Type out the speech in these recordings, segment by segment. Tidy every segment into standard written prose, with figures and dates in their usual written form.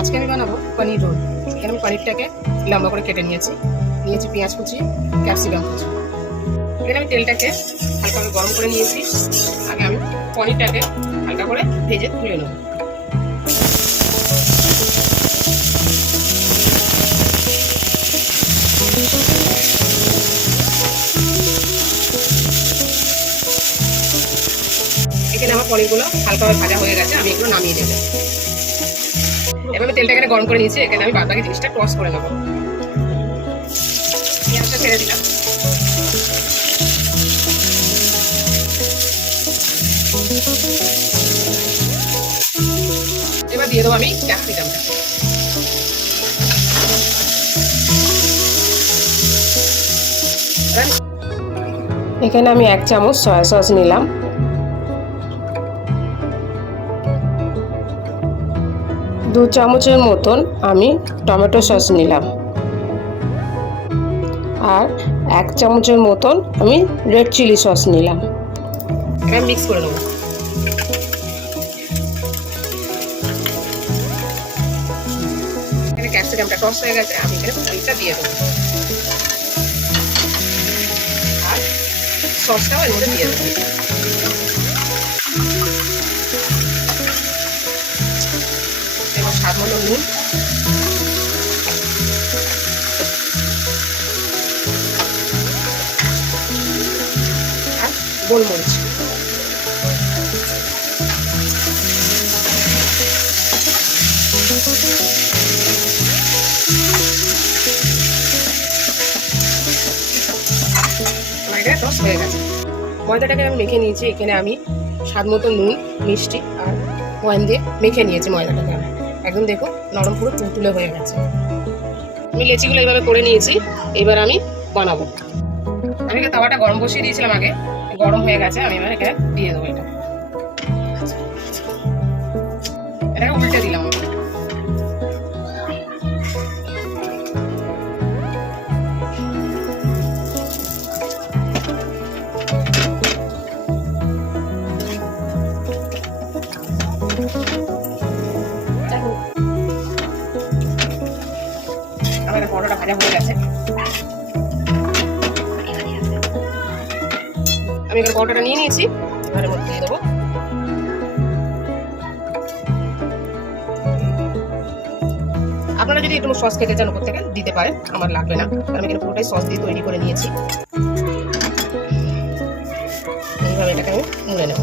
আজকে আমি বানাবো পনির রোল। এখানে আমি পনিরটাকে লম্বা করে কেটে নিয়েছি পেঁয়াজ কুচি, ক্যাপসিকাম কুচি। এখানে আমি তেলটাকে হালকা করে গরম করে নিয়েছি। আগে আমি পনিরটাকে হালকা করে ভেজে তুলে নেব। এখানে আমার পনিরগুলো হালকাভাবে ভাজা হয়ে গেছে, আমি এগুলো নামিয়ে নেব। এভাবে তেলটাকে গরম করে নিয়েছি, এখানে আমি বাদবাকি জিনিসটা টস করে নেবো। পেঁয়াজটা ছেড়ে দিলাম, এবার দিয়ে দেবো আমি ক্যাপসিকামটা। এখানে আমি 1 চামচ সয়া সস নিলাম, 2 চামচের মতন আমি টমেটো সস নিলাম, আর 1 চামচের মতন আমি রেড চিলি সস নিলাম। এটা মিক্স করে নেব। এখানে ক্যাপসিকামটা টস হয়ে গেছে, আমি এখানে পনিরটা দিয়ে দেবো আর সসটাও এর মধ্যে দিয়ে দেবো। এবার স্বাদ মতো নুন, আর গোলমরিচ। টস হয়ে গেছে। ময়দাটাকে আমি মেখে নিয়েছি, এখানে আমি স্বাদ মতো নুন, মিষ্টি আর ওয়াইন দিয়ে মেখে নিয়েছি ময়দাটাকে। আমি একদম দেখো নরম পুরো তুলতুলে হয়ে গেছে। আমি লেচিগুলো এইভাবে করে নিয়েছি, এবার আমি বানাবো। আমি তাওয়াটা গরম বসিয়ে দিয়েছিলাম আগে, গরম হয়ে গেছে, আমি এবার এখানে দিয়ে দেবো। এটাকে উল্টে দিলাম। আমার পরোটা ভাজা হয়ে গেছে, আমি এখানে পরোটাটা নিয়ে নিয়েছি, এবারের মধ্যে দিয়ে দেবো। আপনারা যদি একটু সস খেতে চান উপর থেকে দিতে পারেন, আমার লাগবে না, কারণ আমি এখানে পুরোটাই সস দিয়ে তৈরি করে নিয়েছি। এইভাবে এটাকে আমি মুড়ে নেব।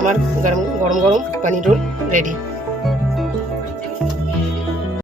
আমার গরম গরম পনির রোল রেডি।